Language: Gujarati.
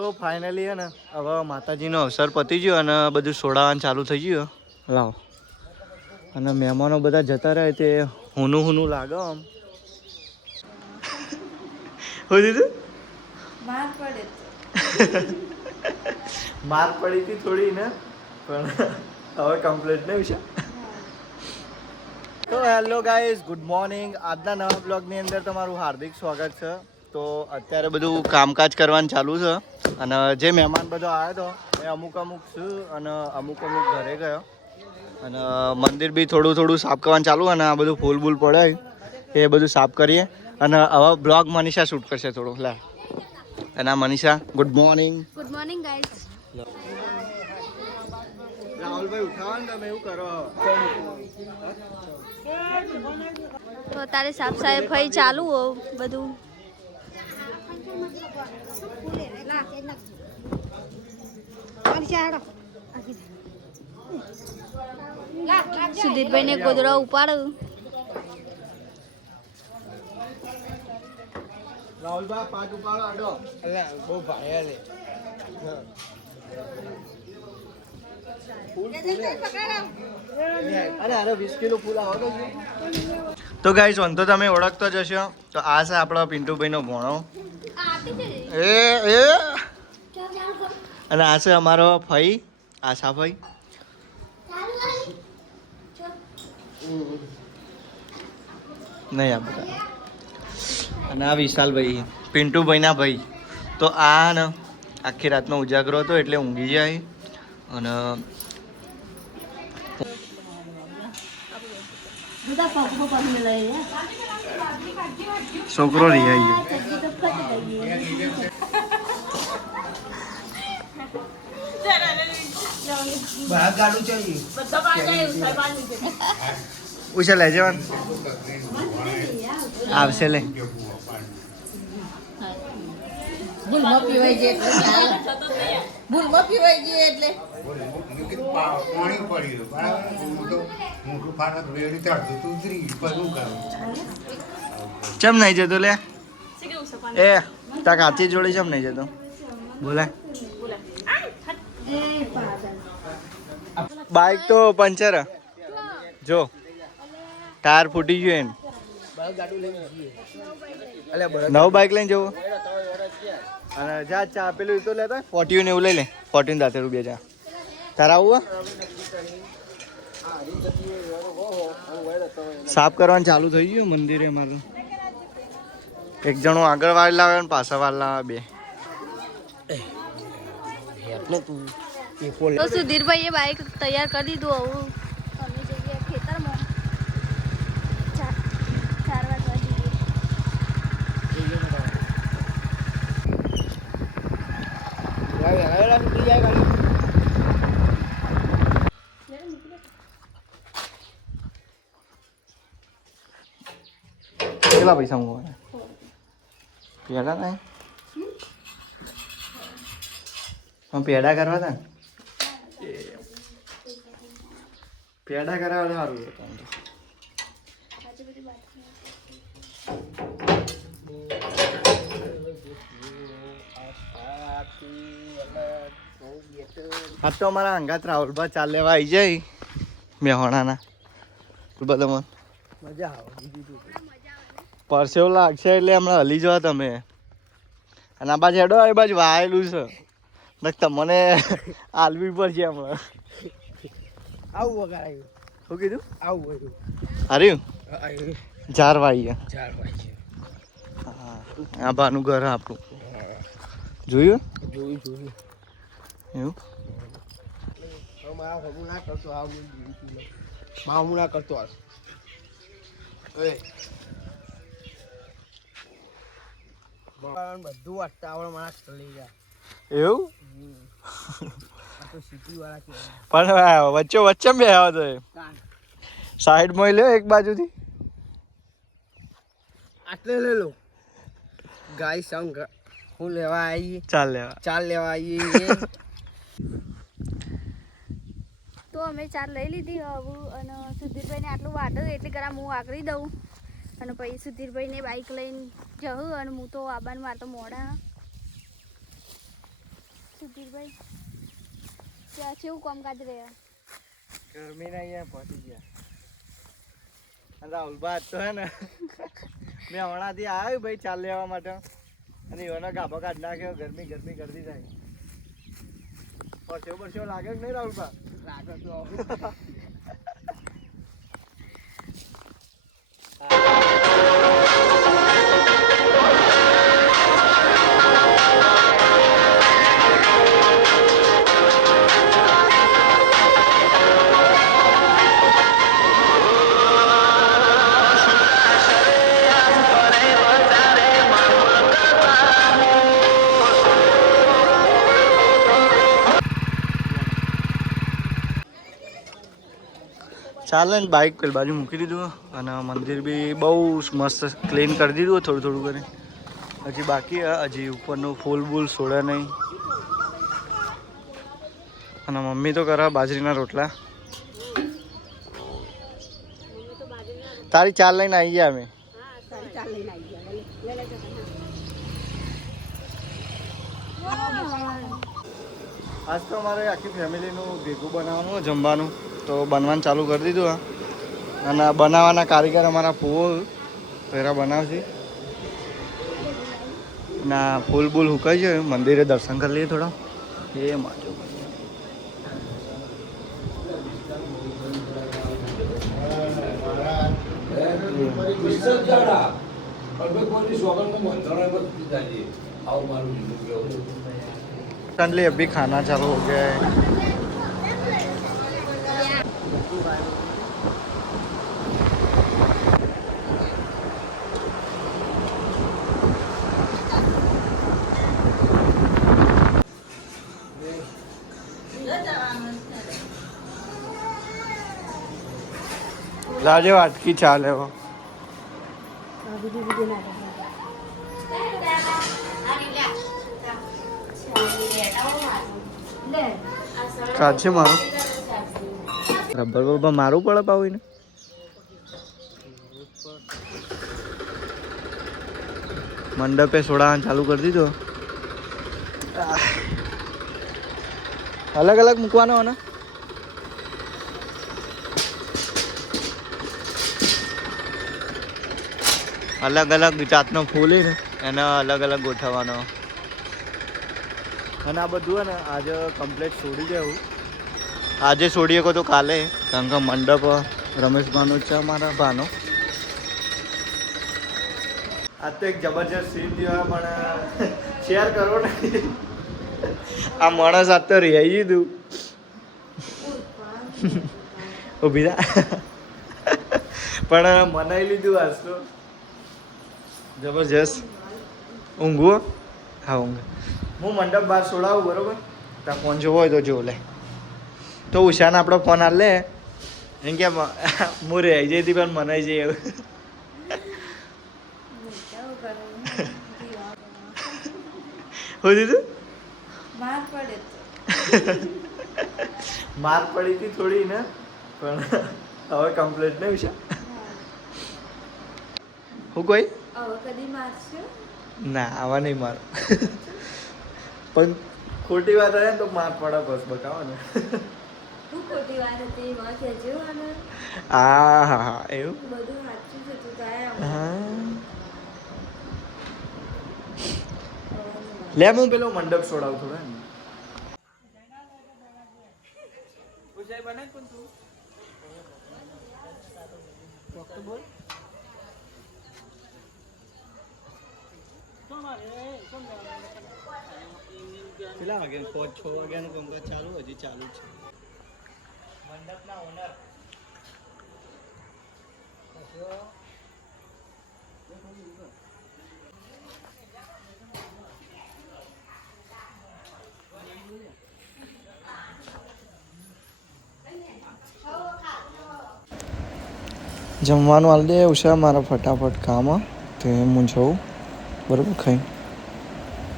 તો ફાઇનલી હે ને હવે માતાજીનો અવસર પતી ગયો અને બધું સોડાવાનું ચાલુ થઈ ગયું. લાવો અને મહેમાનો બધા જતા રહે તે હુનું લાગે આમ. શું દીધું? માર પડી હતી થોડી ને પણ હવે કમ્પ્લીટ નહીં છે. તો હેલો ગાઈઝ, ગુડ મોર્નિંગ. આજના નવા બ્લોગની અંદર તમારું હાર્દિક સ્વાગત છે. તો અત્યારે બધું કામકાજ કરવાનું ચાલુ છે અને જે મહેમાન બધો આવ્યો હતો એ અમુક છું અને અમુક ઘરે ગયો અને મંદિર બી થોડું સાફ કરવાનું ચાલુ અને આ બધું ફૂલ બૂલ પડે એ બધું સાફ કરીએ અને હવે બ્લોગ મનીષા શૂટ કરશે થોડું. લે અને આ Manisha, good morning. Good morning guys. રાહુલભાઈ ઉઠાવો ને તમે એવું કરો. તો તારે સાફ સફાઈ ચાલુ હો બધું. સુધીરભાઈ ને ગોદડો ઉપાડું. રાહુલભાઈ પાક ઉપાડો આડો. એટલે બહુ ભારે લે. તો ગાઈસ તો તમે ઓળખતો જ હશો. તો આ છે આપણો પિન્ટુભાઈનો ભોણો અને આ છે અમારો ફઈ આશા ફઈ. નહીં આ બધા અને આ વિશાલભાઈ પિન્ટુભાઈના ભાઈ. તો આ ને આખી રાતનો ઉજાગરો હતો એટલે ઊંઘી જાય અને છોકરો રિહાઈ ઉછે લે જવાન આવશે લે. ભૂલમાં પીવાય છે એટલે પાણી પડી ચમ નહીં જતો લે એ તા કાચી જોડી ચમ નહીં જતો બોલાય. બાઈક તો પંચર જો ટાયર ફૂટી ગયું એમ. નવું બાઈક લઈને જવું અને જા ચા પેલું તો લેતા ફોર્ટ્યુન એવું લઈ લે. ફોર્ટ્યુન 70 રૂપિયા ચા તારા આવું. સાફ કરવાનું ચાલુ થઈ ગયું મંદિરે. મારું એક જણું આગળ વાળ લાવે ને પાછા વાળ લાવે બે. તો સુધીરભાઈ એ બાઈક તૈયાર કરી દીધું. આવું અમે જઈએ ખેતરમાં 4 વાગવા જઈએ. કેટલા પૈસા મૂકવાના પેડા થાય પેડા કરવા હતા ને પેડા કરાવે સારું હતું. આ તો અમારા અંગાત રાહુલભા ચાલ લેવા આવી જાય મેહોણાના બધામાં મજા આવે. પરસેવ લાગશે એટલે હમણાં હલી જવા તમે. અને આ બાજુ હેડો એ બાજુ વાયેલું છે તમને આલવી પડશે હમણાં. આવું વગાડાયું. શું કીધું? આવું બધું હાર્યું 4 વાગ્યા. 4 વાગે. હા આ બાનું ઘર આપણું જોયું એવું. મારા હમું ના કરતો આવું મારા હમું ના કરતો આ બધું વાતાવરણ મારા ચલી જાય એવું. તો સિટી વાળા કે પણ વચ્ચે બે આવો તો સાઈડ માં લ્યો એક બાજુથી આટલે લઈ લો. ગાય સંગ હું લેવા આવી ચાલ લેવા આવીએ. તો અમે 4 લઈ લીધી હવે અને સુધીરભાઈને આટલું વાટો એટલે કરા હું આકરી દઉં અને પછી સુધીરભાઈને બાઈક લઈને જવું અને હું તો આબાન મારતો મોડા સુધીરભાઈ ત્યાં કેવું કામકાજ રહ્યા? ગરમી ના અહીંયા પહોંચી ગયા. અને રાહુલબા આજ તો હે ને મેં હમણાંથી આવ્યો ભાઈ ચાલ લેવા માટે અને એવાનો ગાભો કાઢ નાખ્યો. ગરમી ગરમી કરતી જાય. પરસેવો પરસેવો લાગે કે નહીં રાહુલબા? લાગે તો ચાલે ને બાઇક પેલી બાજુ મૂકી દીધું અને મંદિર બી બહુ મસ્ત ક્લીન કરી દીધું થોડું થોડું કરીને. હજી બાકી હજી ઉપરનું ફૂલ બૂલ છોડે નહીં. અને મમ્મી તો કરે બાજરીના રોટલા. તારી ચાલ લઈને આવી ગયા અમે. આજ તો અમારે આખી ફેમિલીનું ભેગું બનાવવાનું જમવાનું તો બનવાનું ચાલુ કરી દીધું હા. અને બનાવવાના કારીગર અમારા ફૂલ પહેરા બનાવશે. ના ફૂલ બૂલ હુકાઈ છે. મંદિરે દર્શન કરી લઈએ થોડા. એ માજો अभी खाना चालू हो गया है. लाजे वाटकी चाल है वो. કાચે મારો રબર બબર મારું પડે પાવીને. મંડપે સોડાવાનું ચાલુ કરી દીધો. અલગ અલગ મૂકવાનો ને. અલગ અલગ જાતનો ફૂલ ને એને અલગ અલગ ગોઠવવાનો. અને આ બધું ને આજે કમ્પ્લીટ છોડી દેવું. આજે છોડીએ કો તો કાલે, કારણ કે મંડપ રમેશભાઈનો છે અમારા ભાનો. આજ તો એક જબરજસ્ત સીન થયો પણ શેર કરો ને. આ માણસ આજ તો રહી દીધું. ઊભી રા. પણ મનાઈ લીધું આજ તો જબરજસ્ત. ઊંઘવો? હા ઊંઘ. હું મંડપ બહાર છોડાવું બરોબર. ત્યાં ફોન જોવો હોય તો જોવો લે. તો ઉષાને આપણો ફોન હાલ લે એમ કે હું રહી જઈતી પણ મનાઈ જઈએ એવું. શું દીધું? માર પડી હતી થોડી ને પણ હવે કમ્પ્લીટ નહીં ઉષા. હું કોઈ ના આવા નહીં મારો. પણ ખોટી વાત આવે ને તો માર પડે બસ બતાવો ને. હા હા હા એવું. હા લે હું પેલો મંડપ છોડાવું થોડો ને. કેટલા વાગે? 5-6 વાગ્યાનું કામકાજ ચાલુ, હજી ચાલુ છે. મંડપના ઓનર જમવાનું હાલ દે ઉષા મારા ફટાફટ કામ. તો હું જઉં બરાબર ખાઈ.